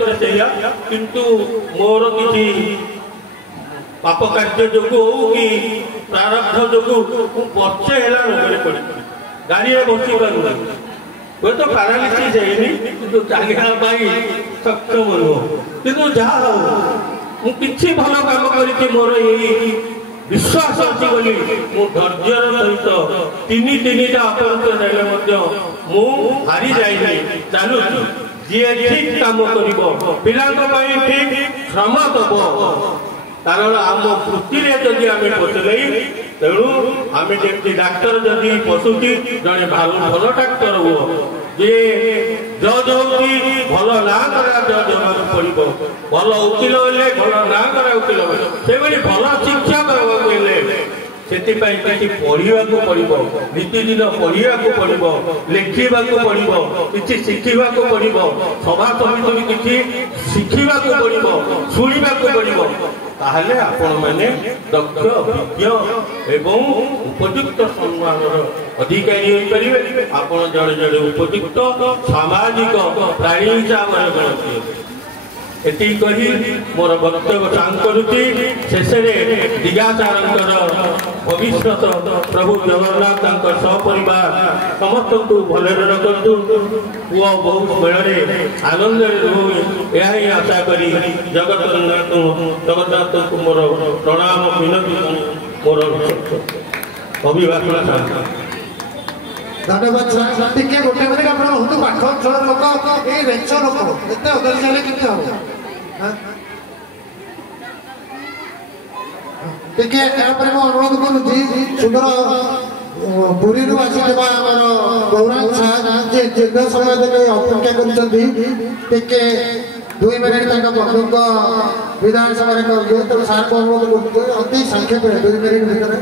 मते सेया किंतु मोर किछि पाप कार्य जोगु हो कि प्रारब्ध जोगु बच्चे हेला रोगरे पड़ी गाड़ी में बसी पारू वो तो पैरालिसिस है किंतु चलिया सक्षम नुह किंतु जहाँ हो किसी भल काम कर मोर यही विश्वास अच्छी बोली मु धैर्यर सहित तीन ऑपरेशन मु हारी जाए चलू जी ठीक काम कर पिला ठीक श्रम दब कारण आम वृत्ति जदि आम पशुले तेणु आम जमी डाक्तर जदि पशुटी जड़े भल डाक्तर हुआ जे जज होती भल ना करा जज होगा पड़ो भल वकिल हेले भल ना करा वकिल से भल शिक्षा करवाक से पढ़ा पड़ो नीतिदिन पढ़ा पड़ो लिखा पड़ो कि शिखा पड़ो सभा समिति किसी शिखा पड़ो शुणा पड़ो ताहले आपण माने दक्ष विज्ञ एवं उपयुक्त सम्मान अधिकारी हो पारे आपण जड़े जड़े उपयुक्त सामाजिक प्राणी हिसाब से एति कही मोर वक्तव्य सांग करुच्ची शेष दिगाचार भविष्य प्रभु जगन्नाथ सपरिवार समस्त को भले रखु पुआ बहुत मेले आनंद यह ही आशा करी जगन्नाथ को मोर प्रणाम विनती मोर अभिभाषण धन्यवाद सर टिके गोटे मिनिट आप बहुत पाठ अक्षर लोक ये रेच लोक एत अदर जाए कि हम टिके अनुरोध करुँगी सुंदर पुरी आसीथिबा गौरांग साहब जे दीर्घ समय अपेक्षा करके 2 मिनिट बंधु विधानसभा कर सार को अनुरोध कर अति संक्षेप 2 मिनिट भितर